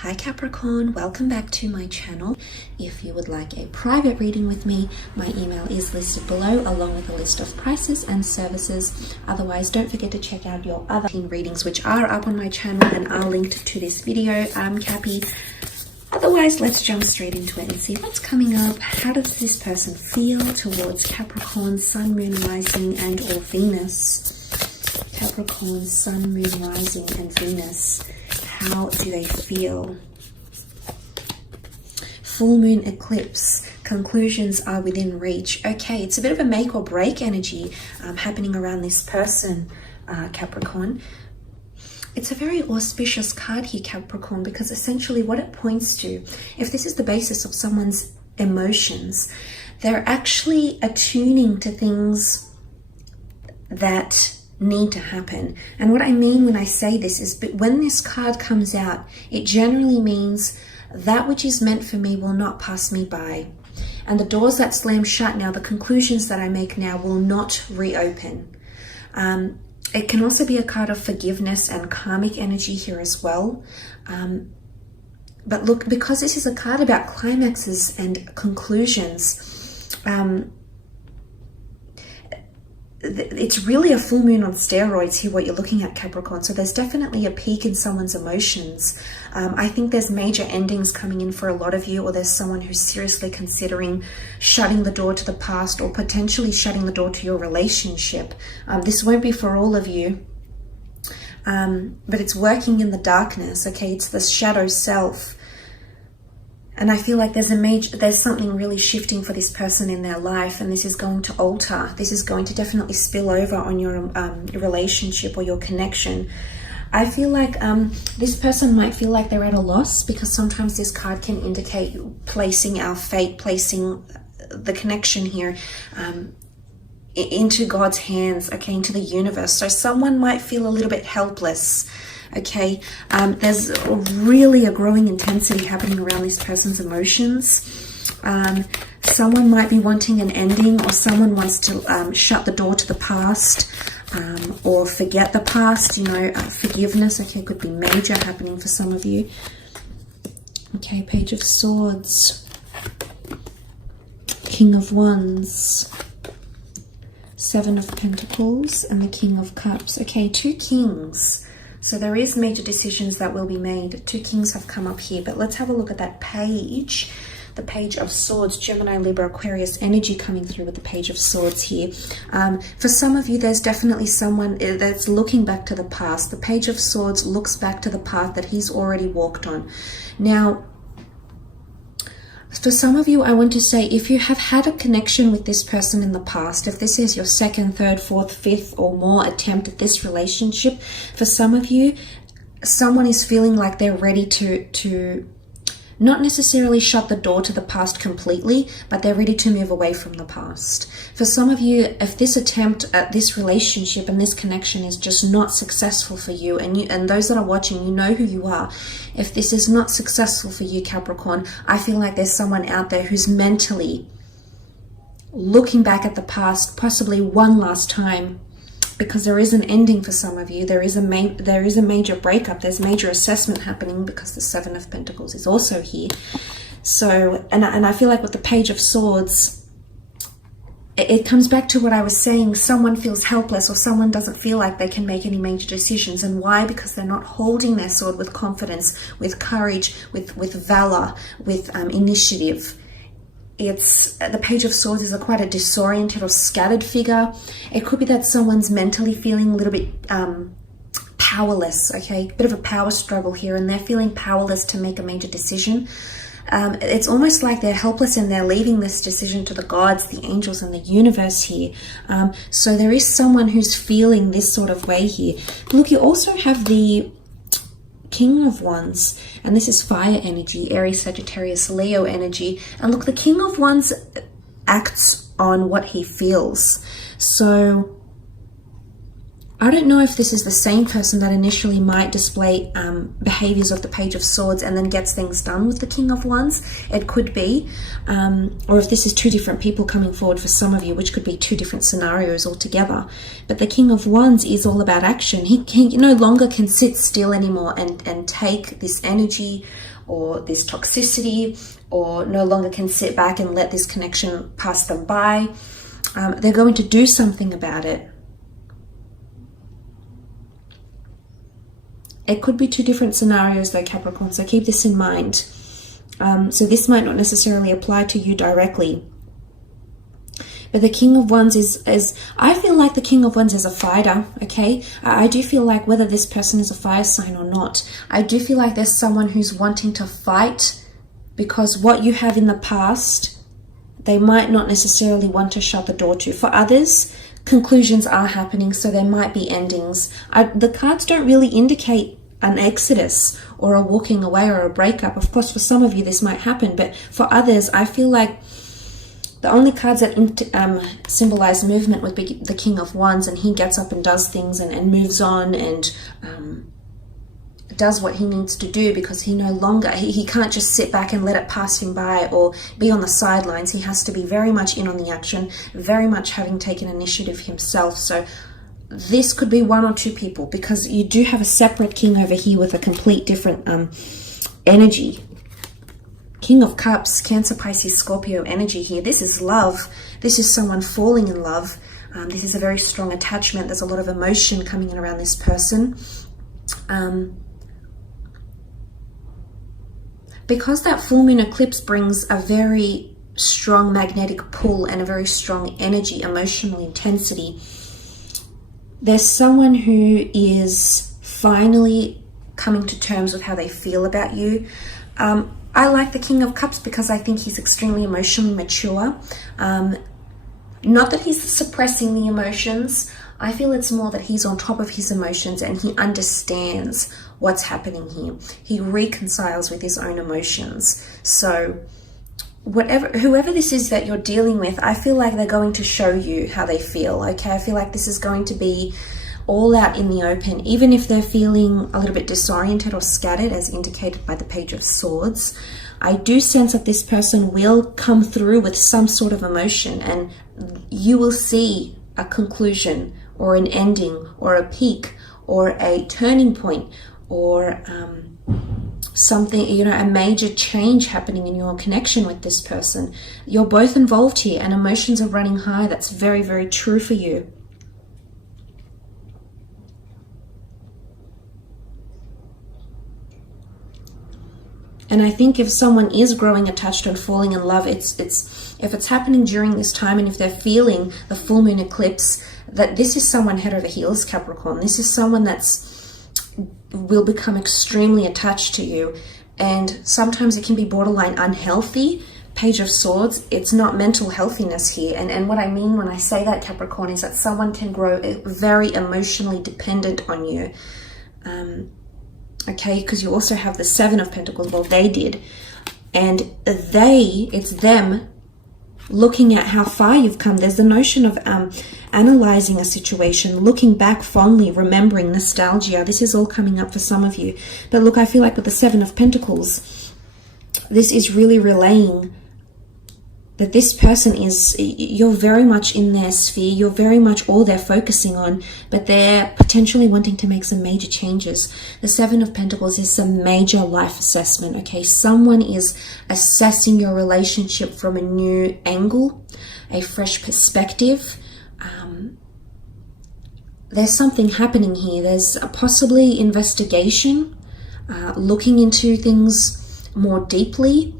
Hi Capricorn, welcome back to my channel. If you would like a private reading with me, my email is listed below along with a list of prices and services. Otherwise, don't forget to check out your other readings which are up on my channel and are linked to this video. I'm Cappy. Otherwise, let's jump straight into it and see what's coming up. How does this person feel towards Capricorn, Sun, Moon, Rising and or Venus? Capricorn, Sun, Moon, Rising and Venus. How do they feel? Full moon eclipse. Conclusions are within reach. Okay, it's a bit of a make or break energy happening around this person, Capricorn. It's a very auspicious card here, Capricorn, because essentially what it points to, if this is the basis of someone's emotions, they're actually attuning to things that need to happen. And what I mean when I say this is, but when this card comes out, it generally means that which is meant for me will not pass me by. And the doors that slam shut now, the conclusions that I make now will not reopen. It can also be a card of forgiveness and karmic energy here as well. But look, because this is a card about climaxes and conclusions, it's really a full moon on steroids here, what you're looking at, Capricorn. So there's definitely a peak in someone's emotions. I think there's major endings coming in for a lot of you, or there's someone who's seriously considering shutting the door to the past or potentially shutting the door to your relationship. This won't be for all of you, but it's working in the darkness, okay? It's the shadow self. And I feel like there's something really shifting for this person in their life, and this is going to alter. This is going to definitely spill over on your relationship or your connection. I feel like this person might feel like they're at a loss, because sometimes this card can indicate placing our fate, placing the connection here into God's hands, okay, into the universe. So someone might feel a little bit helpless. Okay, there's really a growing intensity happening around this person's emotions. Someone might be wanting an ending, or someone wants to shut the door to the past, or forget the past, you know, forgiveness. Okay, could be major happening for some of you. Okay, Page of Swords, King of Wands, Seven of Pentacles, and the King of Cups. Okay, two kings. So there is major decisions that will be made. Two kings have come up here, but let's have a look at that page. The Page of Swords, Gemini, Libra, Aquarius energy coming through with the Page of Swords here. For some of you, there's definitely someone that's looking back to the past. The Page of Swords looks back to the path that he's already walked on. Now, for some of you, I want to say, if you have had a connection with this person in the past, if this is your second, third, fourth, fifth or more attempt at this relationship, for some of you, someone is feeling like they're ready to not necessarily shut the door to the past completely, but they're ready to move away from the past. For some of you, if this attempt at this relationship and this connection is just not successful for you, and those that are watching, you know who you are. If this is not successful for you, Capricorn, I feel like there's someone out there who's mentally looking back at the past, possibly one last time, because there is an ending for some of you. There is a major breakup. There's major assessment happening, because the Seven of Pentacles is also here. So, and I feel like with the Page of Swords, it comes back to what I was saying. Someone feels helpless, or someone doesn't feel like they can make any major decisions. And why? Because they're not holding their sword with confidence, with courage, with valor, with initiative. It's the Page of Swords is quite a disoriented or scattered figure. It could be that someone's mentally feeling a little bit powerless, okay? Bit of a power struggle here, and they're feeling powerless to make a major decision. It's almost like they're helpless, and they're leaving this decision to the gods, the angels, and the universe here. So there is someone who's feeling this sort of way here. Look, you also have the King of Wands, and this is fire energy, Aries, Sagittarius, Leo energy. And look, the King of Wands acts on what he feels. So I don't know if this is the same person that initially might display behaviors of the Page of Swords and then gets things done with the King of Wands. It could be. Or if this is two different people coming forward for some of you, which could be two different scenarios altogether. But the King of Wands is all about action. He no longer can sit still anymore and take this energy or this toxicity, or no longer can sit back and let this connection pass them by. They're going to do something about it. It could be two different scenarios though, Capricorn, so keep this in mind. So this might not necessarily apply to you directly. But the King of Wands is I feel like the King of Wands is a fighter, okay? I do feel like whether this person is a fire sign or not, I do feel like there's someone who's wanting to fight because what you have in the past, they might not necessarily want to shut the door to. For others, conclusions are happening, so there might be endings. The cards don't really indicate an exodus or a walking away or a breakup. Of course, for some of you this might happen, but for others, I feel like the only cards that symbolize movement would be the King of Wands, and he gets up and does things and moves on and does what he needs to do, because he no longer, he can't just sit back and let it pass him by or be on the sidelines. He has to be very much in on the action, very much having taken initiative himself. So this could be one or two people, because you do have a separate king over here with a complete different energy. King of Cups, Cancer, Pisces, Scorpio energy here. This is love. This is someone falling in love. This is a very strong attachment. There's a lot of emotion coming in around this person. Because that full moon eclipse brings a very strong magnetic pull and a very strong energy, emotional intensity, there's someone who is finally coming to terms with how they feel about you. I like the King of Cups because I think he's extremely emotionally mature. Not that he's suppressing the emotions. I feel it's more that he's on top of his emotions and he understands what's happening here. He reconciles with his own emotions. So whoever this is that you're dealing with, I feel like they're going to show you how they feel, okay? I feel like this is going to be all out in the open, even if they're feeling a little bit disoriented or scattered, as indicated by the Page of Swords. I do sense that this person will come through with some sort of emotion, and you will see a conclusion or an ending or a peak or a turning point or something, a major change happening in your connection with this person. You're both involved here and emotions are running high. That's very, very true for you. And I think if someone is growing attached and falling in love, if it's happening during this time, and if they're feeling the full moon eclipse, that this is someone head over heels, Capricorn. This is someone will become extremely attached to you, and sometimes it can be borderline unhealthy. Page of Swords, it's not mental healthiness here. And what I mean when I say that, Capricorn, is that someone can grow very emotionally dependent on you. Okay, because you also have the Seven of Pentacles. Well, they did. And it's them looking at how far you've come. There's the notion of analyzing a situation, looking back fondly, remembering, nostalgia. This is all coming up for some of you. But look, I feel like with the Seven of Pentacles, this is really relaying that this person you're very much in their sphere, you're very much all they're focusing on, but they're potentially wanting to make some major changes. The Seven of Pentacles is some major life assessment, okay? Someone is assessing your relationship from a new angle, a fresh perspective. There's something happening here. There's possibly investigation, looking into things more deeply,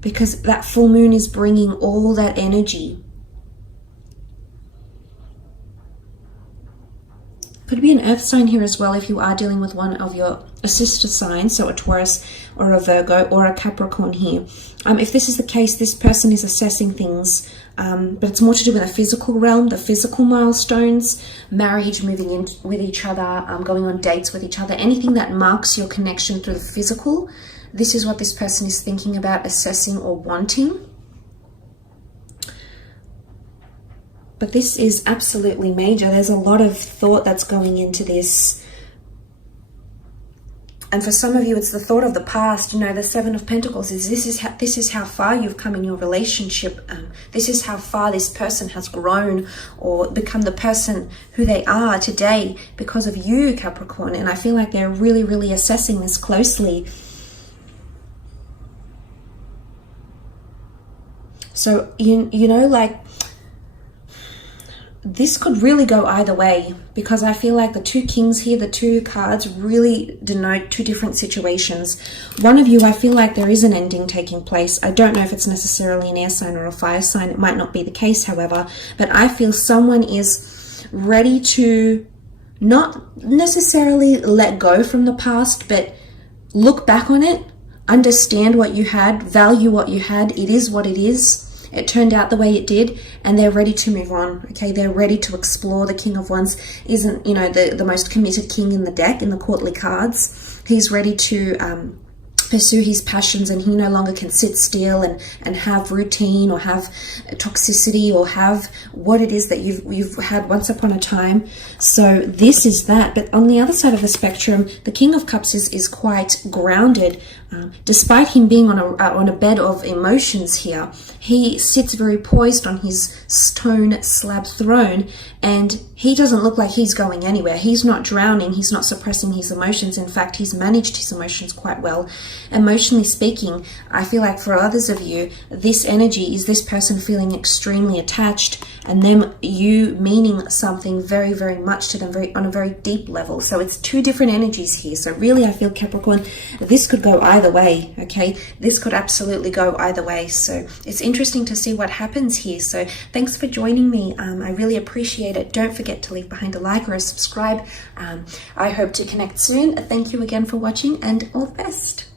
because that full moon is bringing all that energy. Could be an earth sign here as well if you are dealing with one of your sister signs, so a Taurus or a Virgo or a Capricorn here. If this is the case, this person is assessing things, but it's more to do with the physical realm, the physical milestones, marriage, moving in with each other, going on dates with each other, anything that marks your connection through the physical. This is what this person is thinking about, assessing or wanting. But this is absolutely major. There's a lot of thought that's going into this. And for some of you, it's the thought of the past. You know, the Seven of Pentacles is this is how far you've come in your relationship. This is how far this person has grown or become the person who they are today because of you, Capricorn. And I feel like they're really, really assessing this closely. So, you know, like, this could really go either way, because I feel like the two kings here, the two cards, really denote two different situations. One of you, I feel like there is an ending taking place. I don't know if it's necessarily an air sign or a fire sign. It might not be the case, however, but I feel someone is ready to not necessarily let go from the past, but look back on it, understand what you had, value what you had. It is what it is. It turned out the way it did, and they're ready to move on. Okay, they're ready to explore. The King of Wands isn't, you know, the most committed king in the deck, in the courtly cards. He's ready to pursue his passions, and he no longer can sit still and have routine or have toxicity or have what it is that you've had once upon a time. So this is that. But on the other side of the spectrum, the King of Cups is quite grounded. Despite him being on a bed of emotions here, he sits very poised on his stone slab throne, and he doesn't look like he's going anywhere. He's not drowning. He's not suppressing his emotions. In fact, he's managed his emotions quite well. Emotionally speaking, I feel like for others of you, this energy is this person feeling extremely attached, and you meaning something very, very much to them, on a very deep level. So it's two different energies here. So really, I feel, Capricorn, this could go either way. Okay, this could absolutely go either way. So it's interesting to see what happens here. So thanks for joining me. I really appreciate it. Don't forget to leave behind a like or a subscribe. I hope to connect soon. Thank you again for watching, and all the best.